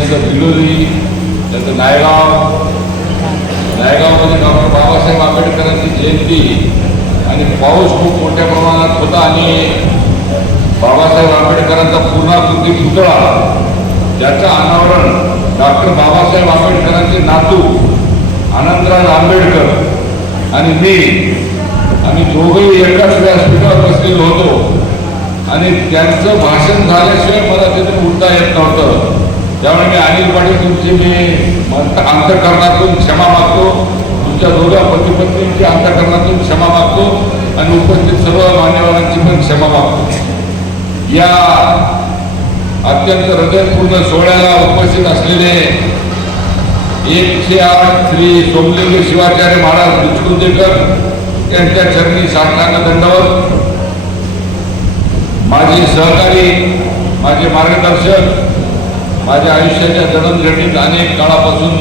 त्याच्यानंतर बिलोली त्याचं नायगाव. नायगावमध्ये डॉक्टर बाबासाहेब आंबेडकरांची जयंती आणि पाऊस खूप मोठ्या प्रमाणात होता आणि बाबासाहेब आंबेडकरांचा पूर्णाकृती पुतळा ज्याचं अनावरण डॉक्टर बाबासाहेब आंबेडकरांचे नातू आनंदराज आंबेडकर आणि मी आम्ही दोघंही एकाच व्यासपीठावर बसलेलो होतो. आणि त्यांचं भाषण झाल्याशिवाय मला तिथून उठता येत नव्हतं. त्यामुळे मी अनिल पाटील तुमची मी अंतकरणातून क्षमा मागतो. तुमच्या दोघा पती पत्नींची अंतकरणातून क्षमा मागतो आणि उपस्थित सर्व मान्यवरांची पण क्षमा मागतो. या अत्यंत हृदयपूर्ण सोहळ्याला उपस्थित असलेले एकशे आठ श्री सोमलिंग शिवाचार्य महाराज बिचकुंदेकर यांच्या चरणी साष्टांग दंडवत माझे सहकारी माझे मार्गदर्शक माझ्या आयुष्याच्या जडणघडणीत अनेक काळापासून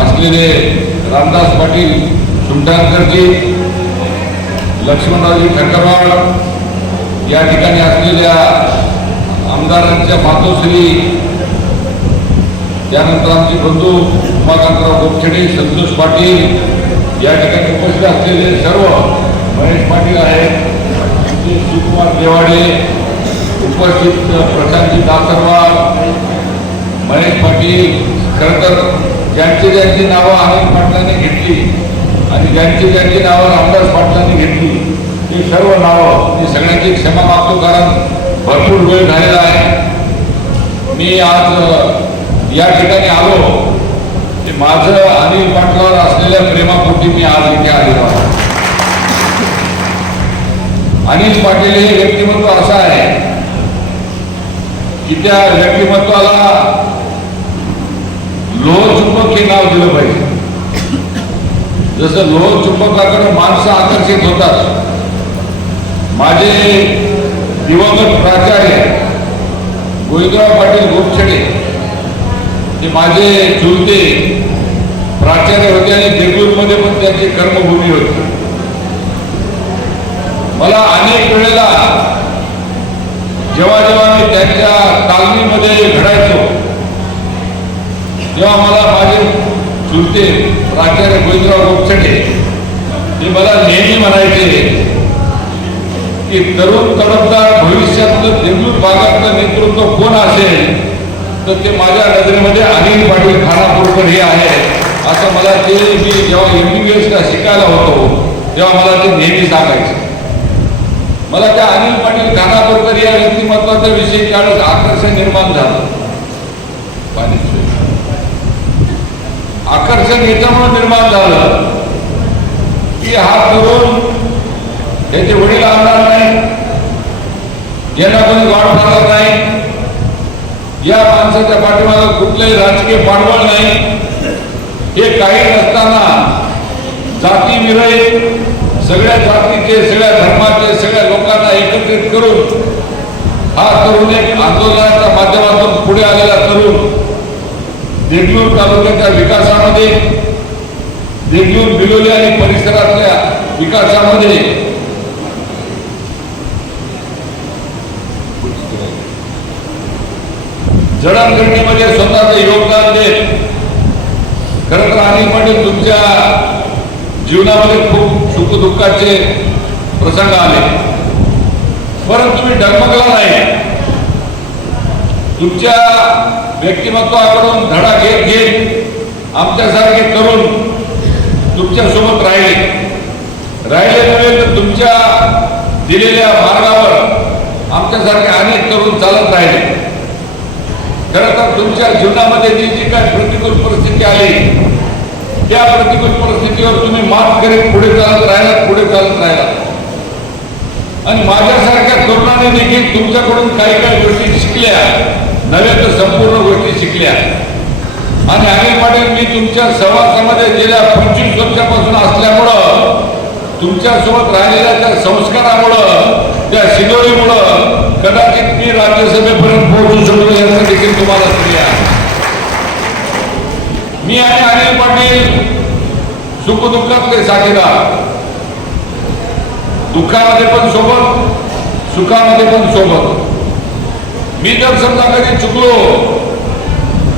असलेले रामदास पाटील सुमठाणकरजी लक्ष्मणरावजी खंडवाळ या ठिकाणी असलेल्या आमदारांच्या मातोश्री त्यानंतर आमचे बंधू उमाकांतराव गोपछडे संतोष पाटील या ठिकाणी उपस्थित असलेले सर्व महेश पाटील आहेत. सुकुमार शिवकुमार देवाडे उपस्थित प्रशांतजी दासरवाड महेश पाटील खरं तर ज्यांची ज्यांची नावं अनिल पाटलांनी घेतली आणि ज्यांची ज्यांची नावं रामदास पाटलांनी घेतली ती सर्व नावं मी सगळ्यांची क्षमा मागतो कारण भरपूर वेळ झालेला आहे. मी आज या ठिकाणी आलो. की माझं अनिल पाटलावर असलेल्या प्रेमापोटी मी आज इथे आलेलो आहे. अनिल पाटील हे व्यक्तिमत्व असं आहे की त्या व्यक्तिमत्वाला लोह चुंबक हे नाव दिलं पाहिजे. जसं लोह चुंबकाकडे माणसं आकर्षित होतात. माझे दिवंगत प्राचार्य गोविंदराव पाटील गोपछडे ते माझे चुलते प्राचार्य होते आणि देगलूरमध्ये पण त्यांची कर्मभूमी होती. मला अनेक वेळेला जेव्हा जेव्हा मी त्यांच्या तालमीमध्ये घडायचो जेव्हा मला माझे चुलते प्राचार्य गोविंदराव गोपछडे ते मला नेहमी म्हणायचे की तरुण तडफदार भविष्यातलं देगलूर भागातलं नेतृत्व कोण असेल तर ते माझ्या नजरेमध्ये अनिल पाटील खानापूरकर हे आहे. असं मला ते मी जेव्हा एम बी बी एसला शिकायला होतो तेव्हा मला ते नेहमी सांगायचे. मला त्या अनिल पाटील खानापूरकर या व्यक्तिमत्वाच्या विषयी त्यावेळेस आकर्षण निर्माण झालं. आकर्षण याच्यामुळे निर्माण झालं. की हा तरुण त्याचे वडील आणणार नाही यांना कोणी वाढ पाहणार नाही या माणसाच्या पाठीमागे कुठलंही राजकीय पाठबळ नाही. हे काही नसताना जाती विरहित सगळ्या जातीचे सगळ्या धर्माचे सगळ्या लोकांना एकत्रित करून हा तरुण एक आंदोलनाच्या माध्यमातून पुढे आलेला तरुण देगलूर तालुक्याच्या विकासामध्ये देगलूर बिलोली आणि परिसरातल्या विकासामध्ये जडणघडणीमध्ये स्वतःचं योगदान देत खरं तर आणि म्हणजे तुमच्या जीवनामध्ये खूप सुखदुःखाचे प्रसंग आले. परंतु तुम्ही डगमगला नाही. तुमच्या व्यक्तिमत्वाकडून धडा घेत घेत आमच्यासारखे करून तुमच्यासोबत राहिले. राहिले नव्हे तर तुमच्या दिलेल्या मार्गावर आमच्यासारखे अनेक तरुण चालत राहिले. खरं तर तुमच्या जीवनामध्ये जी जी काय प्रतिकूल परिस्थिती आली त्या प्रतिकूल परिस्थितीवर तुम्ही मात करीत पुढे चालत राहिलात पुढे चालत राहिलात. आणि माझ्यासारख्या तरुणाने देखील तुमच्याकडून काही काही गोष्टी शिकल्या. नव्हे तर संपूर्ण गोष्टी शिकल्या. आणि अनिल पाटील मी तुमच्या समाजामध्ये गेल्या पंचवीस वर्षापासून असल्यामुळं तुमच्यासोबत राहिलेल्या त्या संस्कारामुळं त्या शिदोरीमुळं कदाचित मी राज्यसभेपर्यंत पोहोचू शकलो याचं देखील तुम्हाला श्रेय मी आणि अनिल पाटील सुखदुःखातले साथीदार. दुःखामध्ये पण सोबत सुखामध्ये पण सोबत. मी जर समजा कधी चुकलो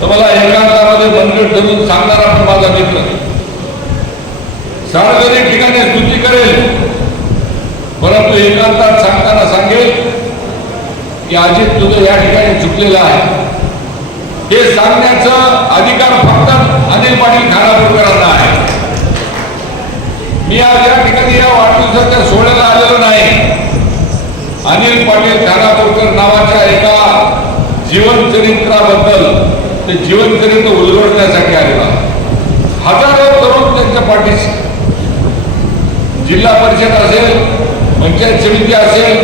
तर मला एकांतामध्ये बनगट धरून सांगणारा पण माझा मित्र. सार्वजनिक ठिकाणी स्तुती करेल. परंतु एकांतात सांगताना सांगेल की अजित तुझं या ठिकाणी चुकलेलं आहे. हे सांगण्याचा अधिकार फक्त अनिल पाटील खानापूरकरांना आहे. मी आज या ठिकाणी या वाढदिवसाच्या अनिल पाटील खानापूरकर नावाच्या एका जीवनचरित्राबद्दल ते जीवनचरित्र उलगडण्यासाठी आलेला. हजारो तरुण त्यांच्या पाठीशी. जिल्हा परिषद असेल पंचायत समिती असेल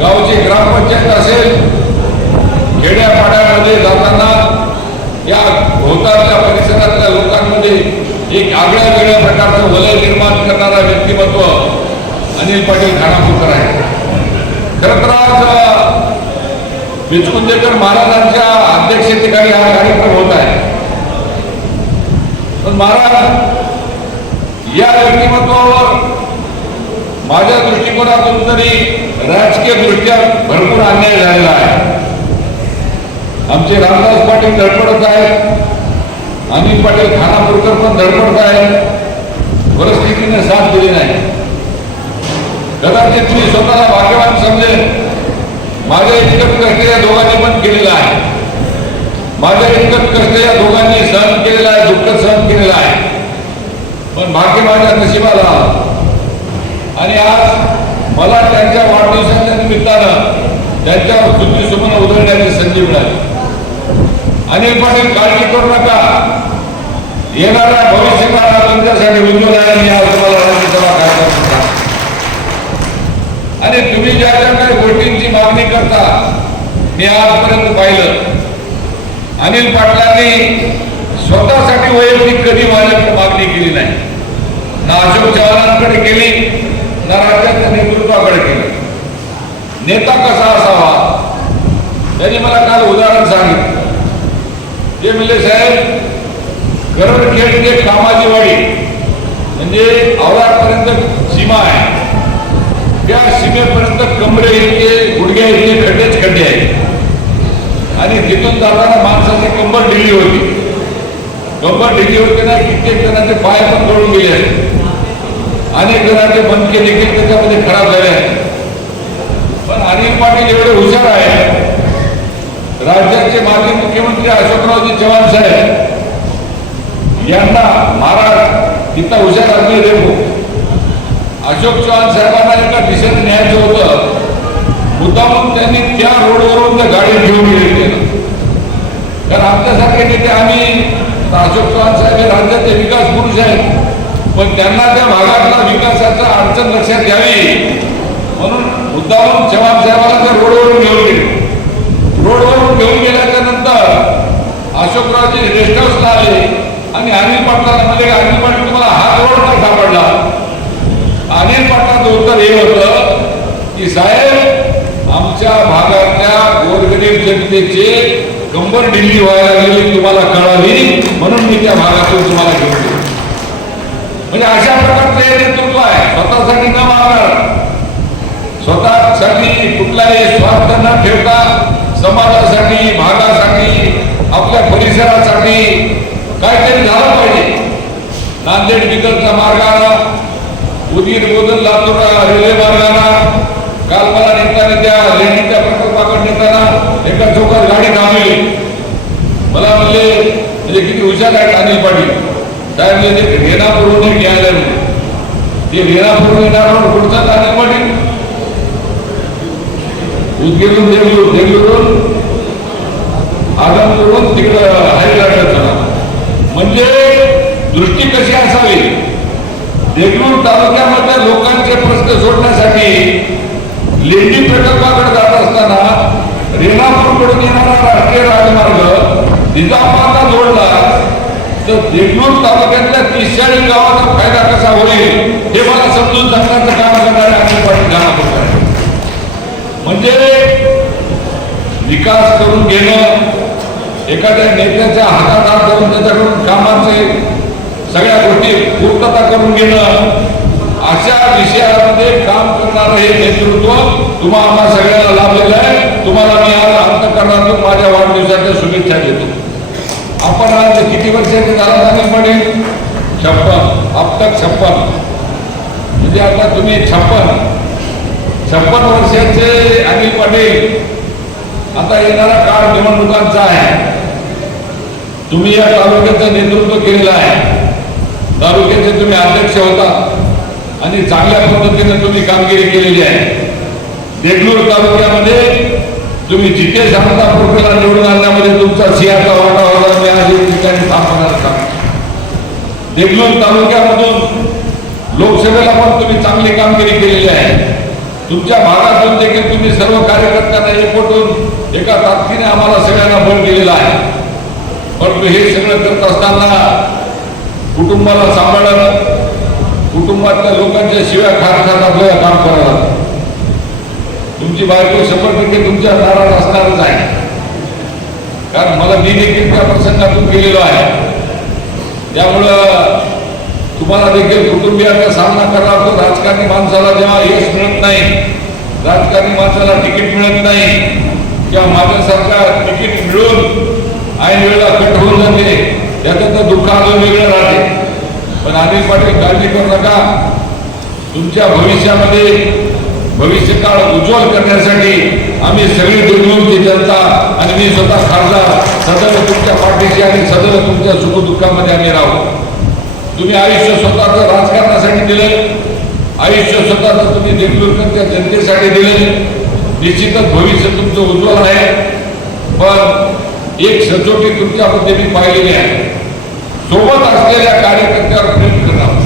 गावची ग्रामपंचायत असेल खेड्यापाड्यामध्ये जाताना या भोवतालच्या परिसरातल्या लोकांमध्ये एक आगळ्या वेगळ्या प्रकारचं वलय निर्माण करणारा व्यक्तिमत्व अनिल पाटील खानापूरकर आहे खरं तर आज विचकुंदेकर महाराजांच्या अध्यक्षतेखाली हा कार्यक्रम होत आहे. पण महाराज या व्यक्तिमत्वावर माझ्या दृष्टिकोनातून तरी राजकीय दृष्ट्या भरपूर अन्याय झालेला आहे. आमचे रामदास पाटील धडपडत आहेत. अनिल पाटील खानापूरकर पण धडपडत आहेत. परिस्थितीने साथ दिली नाही. कदाचित तुम्ही स्वतःला भाग्यवान समजेल. माझ्या इतकं कष्ट या दोघांनी पण केलेलं आहे. माझ्या इतकं कष्ट या दोघांनी सहन केलेलं आहे दुःख सहन केलेलं आहे. पण भाग्य माझ्या नशिबाला. आणि आज मला त्यांच्या वाढदिवसाच्या निमित्तानं त्यांच्यावर तुमची सुमन उधळण्याची संधी मिळाली. अनिल पाटील काळजी करू नका. येणाऱ्या भविष्यकाळात तुमच्यासाठी उज्ज्वल आहे. मी आज तुम्हाला राज्यसभा कार्यक्रम आणि तुम्ही ज्या ज्या काही गोष्टींची मागणी करता मी आजपर्यंत पाहिलं. अनिल पाटलांनी स्वतःसाठी वैयक्तिक कधी माझ्याकडे मागणी केली नाही. ना अशोक चव्हाणांकडे केली ना राज्याच्या नेतृत्वाकडे केली. नेता कसा असावा? त्यांनी मला काल उदाहरण सांगितलं. ते म्हणले साहेब गरडखेड ते कामाची वाडी म्हणजे औरापर्यंत सीमा आहे. त्या सीमेपर्यंत कमरे इतके गुडघ्या इतके खड्डेच खड्डे आहेत. आणि तिथून जाताना माणसाची कंबर ढिली होती. कंबर ढिली होती ना कित्येक जणांचे पाय पण गळून गेले आहेत. अनेक जणांचे बनके देखील त्याच्यामध्ये खराब झाले आहेत. पण अनिल पाटील एवढे हुशार आहे राज्याचे माजी मुख्यमंत्री अशोकरावजी चव्हाण साहेब यांना महाराज इतका हुशार आदमी रेपो अशोक चव्हाण साहेबांना एका दिशेने न्यायचं होतं. मुद्दामून त्यांनी त्या रोडवरून त्या गाडी घेऊन गेले. कारण आमच्यासारखे नेते आम्ही अशोक चव्हाण साहेब हे राज्याचे विकास पुरुष आहेत पण त्यांना त्या भागातला विकासाचा अडचण लक्षात घ्यावी. म्हणून मुद्दामून चव्हाण साहेबाला त्या रोडवरून घेऊन गेले. रोडवरून घेऊन गेल्याच्यानंतर अशोकरावजी रेस्ट हाऊसला आले आणि अनिल पाटला म्हणजे अनिल पाटील तुम्हाला हा रोड का सापडला. अनिल पाटलाचं उत्तर हे होतं की साहेब आमच्या भागातल्या गोरगरीब जनतेचे कंबर ढिल्ली व्हायला लागलेली तुम्हाला कळावी म्हणून मी त्या भागातून तुम्हाला घेऊन म्हणजे अशा प्रकारचं नेतृत्व आहे स्वतःसाठी न मागणार. स्वतःसाठी कुठलाही स्वार्थ न ठेवता समाजासाठी भागासाठी आपल्या परिसरासाठी काहीतरी झालं पाहिजे. नांदेड बिदरच्या मार्गानं उदीर बोधन लातूर रेल्वे मार्गानं काल मला नेताने त्या लेणीच्या प्रकल्पाकडे निघताना एका चौकात गाडी थांबली मला म्हणले म्हणजे किती हुशार आहेत अनिल पाटील. साहेब म्हणजे रेणापूरहून एक घ्यायला ते रेणापूरहून येणार पुढचा अनिल पाटील. उदगीरून देगलूर देगलूरून आदमपूरून तिकडं हायद्राबाद म्हणजे दृष्टी कशी असावी? देगलूर तालुक्यामधल्या लोकांचे प्रश्न सोडण्यासाठी लेंडी प्रकल्पाकडे जात असताना रेणापूरकडून येणारा राष्ट्रीय राजमार्ग निजामाबादला जोडला. तर देगलूर तालुक्यातल्या तीस गावाचा फायदा कसा होईल हे मला समजून सांगण्याचं काम करणारे पाठी पाटील गाणं आहे. म्हणजे विकास करून घेणं एखाद्या नेत्याच्या हातात हात धरून त्याच्याकडून कामाचे सगळ्या गोष्टी पूर्तता करून घेणं अशा विषयामध्ये काम करणारं हे नेतृत्व तुम्हा आम्हा सगळ्यांना लाभलेलं आहे. तुम्हाला मी आज अंतकरणातून माझ्या वाढदिवसाच्या शुभेच्छा देतो. आपण आज किती वर्षाचे झाला सांगा पडेल? छप्पन. अब तक छप्पन. म्हणजे आता तुम्ही छप्पन. छप्पन वर्षाचे अनिल पटेल. आता येणारा काळ निवडणुकांचा आहे. तुम्ही या तालुक्याचं नेतृत्व केलेलं आहे. तालुक्याचे तुम्ही अध्यक्ष होता. आणि चांगल्या पद्धतीनं तुम्ही कामगिरी केलेली आहे. देगलूर तालुक्यामध्ये तुम्ही जिथे शांता निवडून आणण्यामध्ये तुमचा सिंहाचा वाटा होता मी आज ठिकाणी थांबणार देगलूर तालुक्यामधून लोकसभेला पण तुम्ही चांगली कामगिरी केलेली आहे. तुमच्या भागातून देखील तुम्ही सर्व कार्यकर्त्यांना एकवटून एका ताकदीने आम्हाला सगळ्यांना बळ दिलेला आहे. परंतु हे सगळं करत असताना कुटुंबाला सांभाळणं कुटुंबातल्या लोकांच्या शिवाय खात खात आपल्याला काम करावं लागतं. तुमची बायको शंभर टक्के तुमच्या दारात असणारच आहे. कारण मला मी देखील त्या प्रसंगातून गेलेलो आहे. त्यामुळं तुम्हाला देखील कुटुंबियांचा सामना करावा लागतो. राजकारणी माणसाला जेव्हा यश मिळत नाही राजकारणी माणसाला तिकीट मिळत नाही किंवा माझ्यासारखा तिकीट मिळून ऐन वेळेला कट होऊन जाते त्याचं तर दुःख अजून वेगळं राहते. पण अनिल पाटील काळजी करू नका. तुमच्या भविष्यामध्ये भविष्यकाळ उज्ज्वल करण्यासाठी आम्ही सगळी दुर्गुणची जनता आणि मी स्वतः खासदार सदैव तुमच्या पाठीशी आणि सदैव तुमच्या सुखदुःखामध्ये आम्ही राहू. तुम्ही आयुष्य स्वतःचं राजकारणासाठी दिलं आयुष्य स्वतःचं तुम्ही देगलूरकरच्या जनतेसाठी दिलं निश्चितच भविष्य तुमचं उज्ज्वल आहे. पण एक सचोटी तुमच्यामध्ये मी पाहिलेली आहे. सोबत असलेल्या कार्यकर्त्यावर प्रेम करणं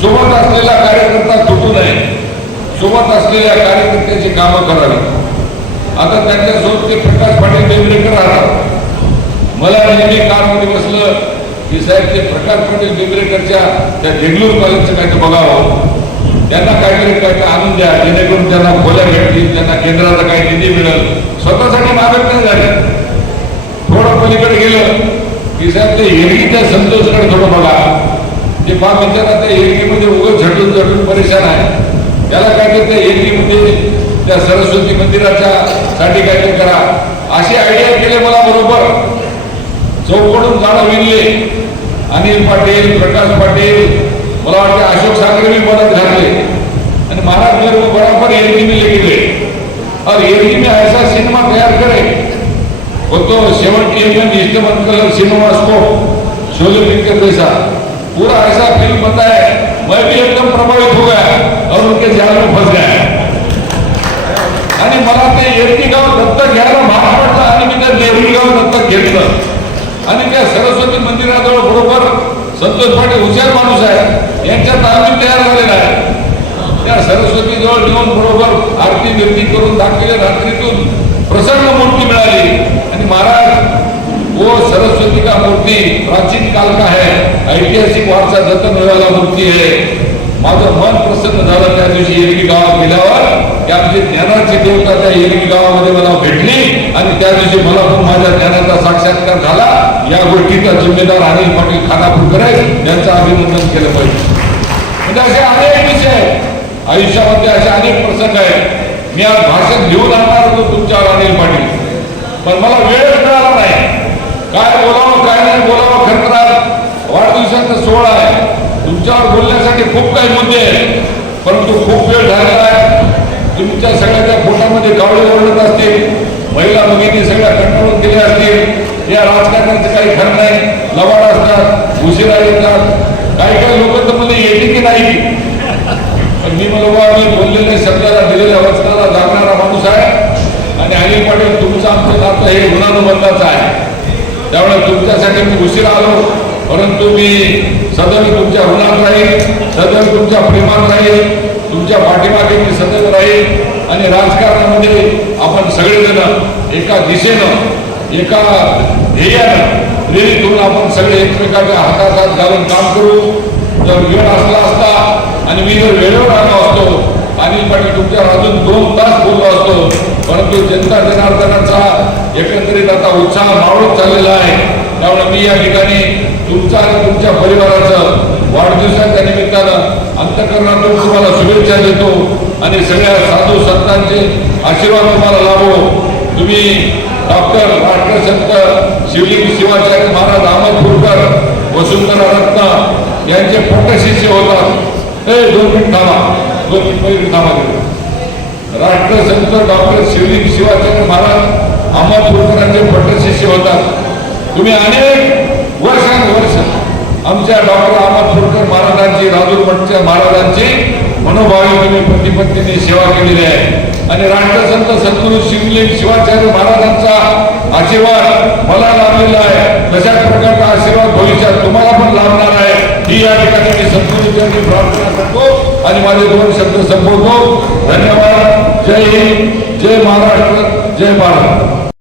सोबत असलेला कार्यकर्ता तुटू नये. सोबत असलेल्या कार्यकर्त्याची कामं करावी. आता त्यांच्यासोबत ते प्रकाश पाटील बेंबरेकर राहतात मला नेहमी कारमध्ये बसलं की साहेब ते प्रकाश पाटील बेंबरेकरच्या त्या देगलूर कॉलेजचं काय बघावं. त्यांना काहीतरी काय आणून द्या जेणेकरून त्यांना खोल्या भेटतील त्यांना केंद्राचा काही निधी मिळेल. स्वतःसाठी मागत नाही झाले. थोडं पलीकडे गेलं. की साहेब ते एरगीच्या संतोषकडे थोडं बघा. ते पा बिचारा त्या एरगीमध्ये उगत झटून झटून परेशान आहे. त्याला काय करतं एरगीमध्ये त्या सरस्वती मंदिराच्या साठी काहीतरी करा. अशी आयडिया केले मला बरोबर. चौकडून जाणं विणले. अनिल पाटील प्रकाश पाटील मला वाटते अशोक सागरे मी मदत घातले. आणि महाराज बराबर एरगी मी लेके गए और एरगी मी ऐसा सिनेमा तयार करे वो तो सेवनटी एम एम इस्तेमाल कलर सिनेमास्कोप शोले पिक्चर जैसा पूरा ऐसा फिल्म बनता है मैं भी एकदम प्रभावित हो गया. और उनके जाल में फंस गया. आणि मला ते एरगी गाव दत्तक घ्यायला भाग पडलं आणि मी त्या एरगी गाव दत्तक घेतलं. आणि त्या सरस्वती मंदिराजवळ बरोबर संतोष पाटील हुशार माणूस आहे. यांच्या तालमी तयार झालेला आहे. त्या सरस्वतीजवळ नेऊन बरोबर आरती बिरती करून दाखवले रात्रीतून. प्रसन्न मूर्ती मिळाली. आणि महाराज वो सरस्वती का मूर्ती प्राचीन काल का है? ऐतिहासिक वारसा जतन मिळाला मूर्ती आहे माझं मन प्रसन्न झालं त्या दिवशी एरगी गावात गेल्यावर. की आमची म्हणजे ज्ञानाची देवता त्या एरगी गावामध्ये मला भेटली. आणि त्या दिवशी मला पण माझ्या ज्ञानाचा साक्षात्कार झाला. या गोष्टीचा जिम्मेदार अनिल पाटील खानापूरकर आहे त्यांचं अभिनंदन केलं पाहिजे. म्हणजे असे अनेक विषय आयुष्यामध्ये असे अनेक प्रसंग आहेत. मी आज भाषण घेऊन आणणार होतो तुमच्या पण मला वेळच मिळाला नाही. काय बोलावं काय नाही बोलावं खरं तर वाढदिवसाचा सोहळा आहे. तुमच्यावर बोलण्यासाठी खूप काही मुद्दे आहेत. परंतु खूप वेळ झालेला आहे. तुमच्या सगळ्याच्या पोटामध्ये गावडे ओरडत असतील महिला भगिनी सगळ्या कंटाळून गेल्या असतील. या राजकारणाचं काही खरं नाही. लवाड असतात उशिरा येतात. काही काही लोक तर म्हणजे येते की नाही? पण मी मला बुवा, मी बोललेल्या शब्दाला दिलेल्या वचनाला जागणारा माणूस आहे आणि अनिल पाटील तुमचं आमचं नातं हे गुणानुबंधाचं आहे. त्यामुळे तुमच्यासाठी मी उशीर आलो परंतु मी सदैव तुमच्या ऋणात राहील सदैव तुमच्या प्रेमात राहील तुमच्या पाठीमागे मी सदैव राहील. आणि राजकारणामध्ये आपण सगळेजण एका दिशेनं एका ध्येयानं प्रेरित होऊन आपण सगळे एकमेकांच्या हातात हात घालून काम करू. जर वेळ असला असता आणि मी जर वेळेवर आलो असतो अनिल पाटील तुमच्यावर अजून दोन तास बोललो असतो. परंतु जनता जनार्दनाचा एकंदरीत आता उत्साह मावळत चाललेला आहे. त्यामुळे मी या ठिकाणी तुमचा आणि तुमच्या परिवाराचं वाढदिवसाच्या निमित्तानं अंतकरणातून तुम्हाला शुभेच्छा देतो आणि सगळ्या साधू संतांचे आशीर्वाद तुम्हाला लाभो. तुम्ही डॉक्टर राष्ट्रसंत शिवलिंग शिवाचार्य महाराज अहमदपूरकर वसुंधरा रत्न यांचे पट्टशिष्य होतात. हे दोन मिनिट थांबा. दोन मिनिट राष्ट्रसंत डॉक्टर शिवलिंग शिवाचार्य महाराज अहमदपूरकरांचे पट्टशिष्य होतात. तुम्ही अनेक वर्षानुवर्ष आमच्या डॉक्टर अमरपूरकर महाराजांची राजूर मठच्या महाराजांची मनोभावी तुम्ही प्रतिपत्तीने सेवा केलेली आहे. आणि राष्ट्रसंत सद्गुरु शिवलिंग शिवाचार्य महाराजांचा आशीर्वाद मला लाभलेला आहे. तशाच प्रकारचा आशीर्वाद भविष्यात तुम्हाला पण लाभणार आहे. ही या ठिकाणी मी सद्गुरूच्या प्रार्थना करतो. आणि माझे दोन शब्द संपवतो. धन्यवाद. जय हिंद. जय महाराष्ट्र. जय भारत.